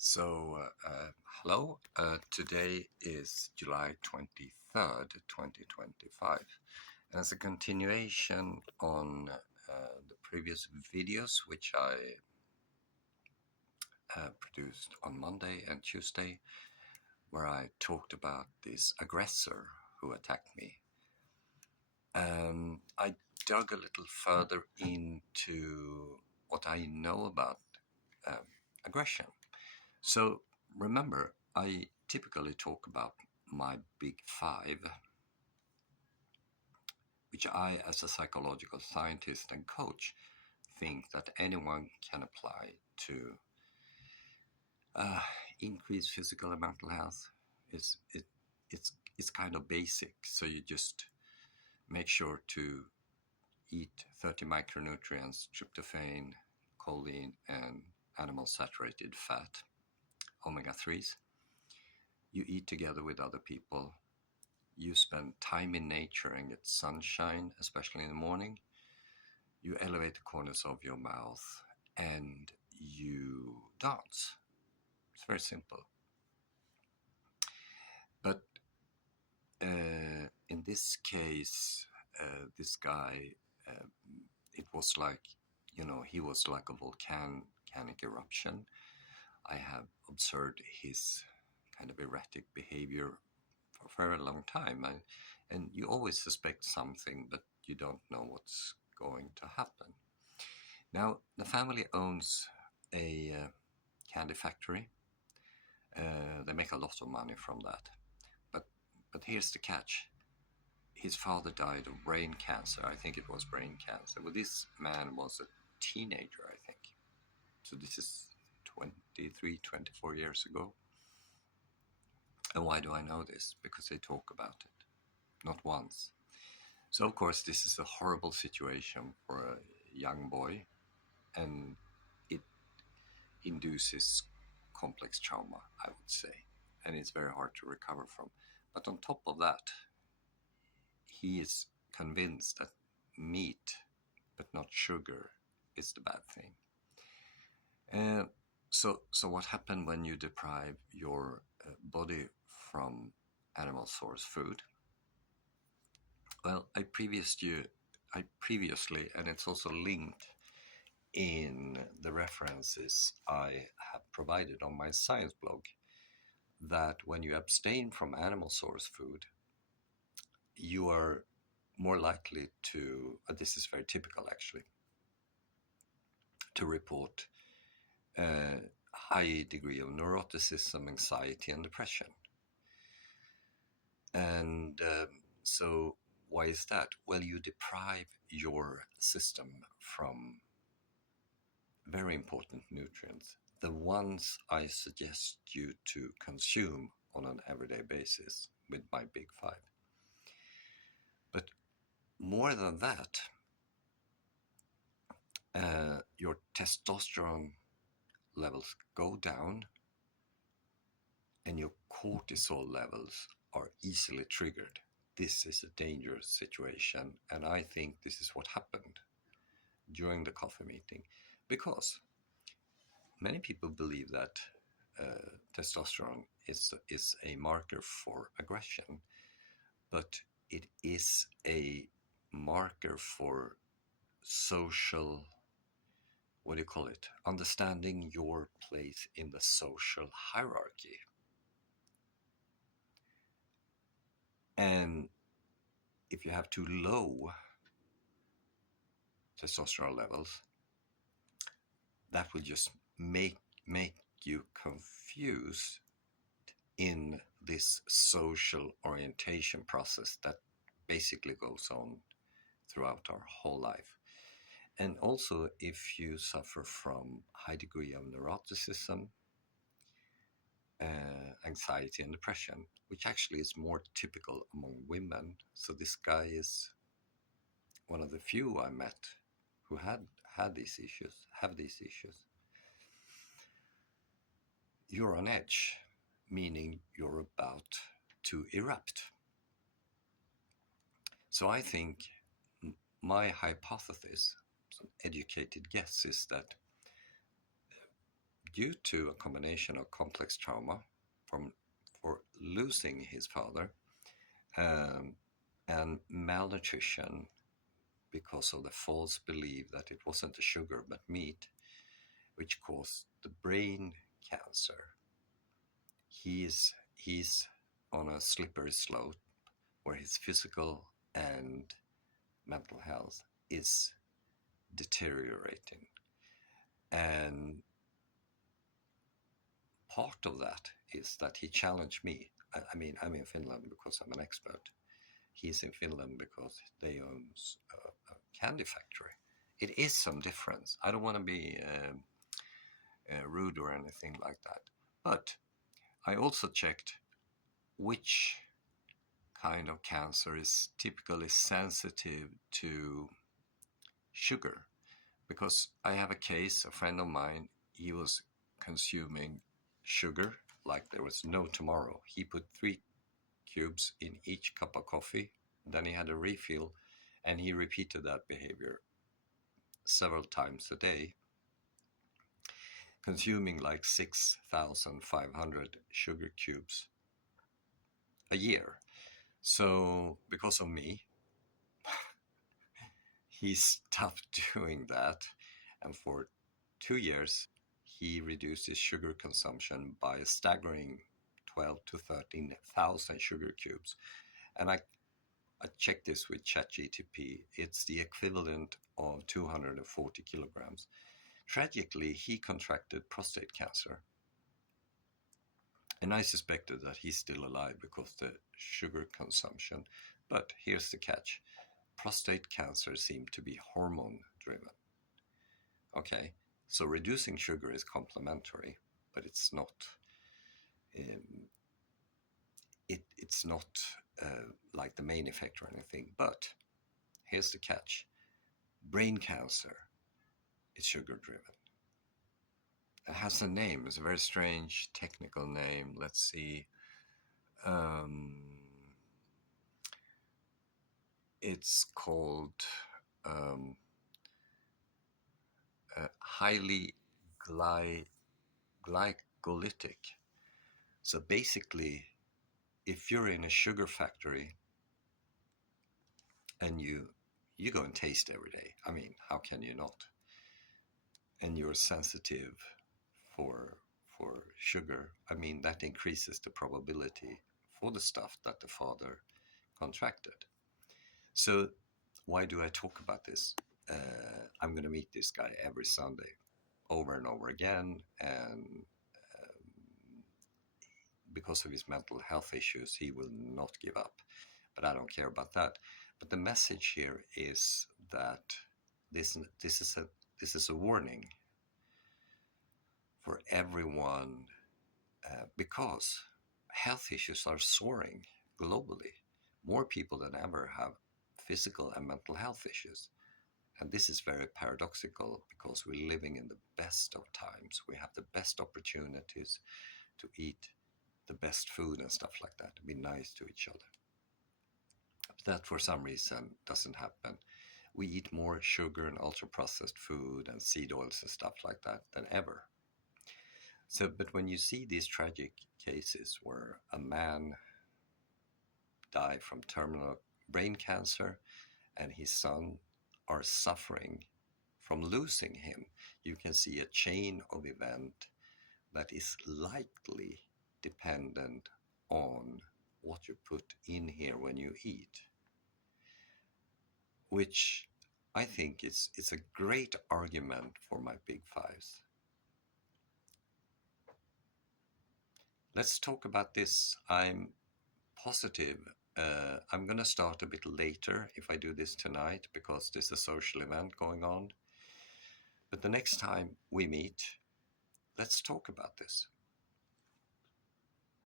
Hello. Today is July 23rd, 2025. And as a continuation on the previous videos, which I produced on Monday and Tuesday, where I talked about this aggressor who attacked me, I dug a little further into what I know about aggression. So remember, I typically talk about my big five, which I, as a psychological scientist and coach, think that anyone can apply to uh, increase physical and mental health. It's kind of basic. So you just make sure to eat 30 micronutrients, tryptophan, choline, and animal saturated fat, omega-3s. You eat together with other people. You spend time in nature and get sunshine, especially in the morning. You elevate the corners of your mouth and you dance. It's very simple. But in this case, this guy, it was like, he was like a volcanic eruption. I have observed his kind of erratic behavior for a very long time. And you always suspect something, but you don't know what's going to happen. Now, the family owns a candy factory. They make a lot of money from that. But here's the catch. His father died of brain cancer. I think it was brain cancer. Well, this man was a teenager, I think. So this is 23, 24 years ago. And why do I know this? Because they talk about it. Not once. So, of course, this is a horrible situation for a young boy, and it induces complex trauma, I would say, and it's very hard to recover from. But on top of that, he is convinced that meat, but not sugar, is the bad thing. So what happens when you deprive your body from animal source food? Well, I previously, and it's also linked in the references I have provided on my science blog, that when you abstain from animal source food, you are more likely to, this is very typical actually, to report a high degree of neuroticism, anxiety, and depression. And so why is that? Well, you deprive your system from very important nutrients, the ones I suggest you to consume on an everyday basis with my big five. But more than that, your testosterone levels go down and your cortisol levels are easily triggered. This is a dangerous situation, and I think this is what happened during the coffee meeting, because many people believe that testosterone is a marker for aggression, but it is a marker for social, what do you call it? Understanding your place in the social hierarchy. And if you have too low testosterone levels, that will just make you confused in this social orientation process that basically goes on throughout our whole life. And also, if you suffer from high degree of neuroticism, anxiety, and depression, which actually is more typical among women. So this guy is one of the few I met who have these issues. You're on edge, meaning you're about to erupt. So I think my hypothesis, some educated guess, is that due to a combination of complex trauma from for losing his father, um, and malnutrition because of the false belief that it wasn't the sugar but meat, which caused the brain cancer. He's on a slippery slope where his physical and mental health is deteriorating. And part of that is that he challenged me. I mean, I'm in Finland because I'm an expert. He's in Finland because they own a candy factory. It is some difference. I don't want to be rude or anything like that. But I also checked which kind of cancer is typically sensitive to sugar. Because I have a case, a friend of mine, he was consuming sugar like there was no tomorrow. He put 3 cubes in each cup of coffee, then he had a refill, and he repeated that behavior several times a day, consuming like 6,500 sugar cubes a year. So, because of me, he stopped doing that, and for 2 years, he reduced his sugar consumption by a staggering 12 to 13,000 sugar cubes. And I checked this with ChatGTP. It's the equivalent of 240 kilograms. Tragically, he contracted prostate cancer. And I suspected that he's still alive because of the sugar consumption. But here's the catch. Prostate cancer seemed to be hormone driven. Okay, so reducing sugar is complementary, but it's not. Um, it's not like the main effect or anything. But here's the catch: brain cancer is sugar driven. It has a name. It's a very strange technical name. Let's see. Um, it's called um, highly glycolytic. So basically, if you're in a sugar factory and you go and taste every day, I mean, how can you not? And you're sensitive for sugar, I mean, that increases the probability for the stuff that the father contracted. So why do I talk about this? I'm going to meet this guy every Sunday over and over again, and because of his mental health issues, he will not give up. But I don't care about that. But the message here is that this is a warning for everyone, because health issues are soaring globally. More people than ever have physical and mental health issues. And this is very paradoxical because we're living in the best of times. We have the best opportunities to eat the best food and stuff like that, to be nice to each other. But that for some reason doesn't happen. We eat more sugar and ultra processed food and seed oils and stuff like that than ever. So, but when you see these tragic cases where a man died from terminal brain cancer and his son are suffering from losing him, you can see a chain of event that is likely dependent on what you put in here when you eat, which I think it's a great argument for my big fives. Let's talk about this. I'm positive. I'm going to start a bit later if I do this tonight because there's a social event going on. But the next time we meet, let's talk about this.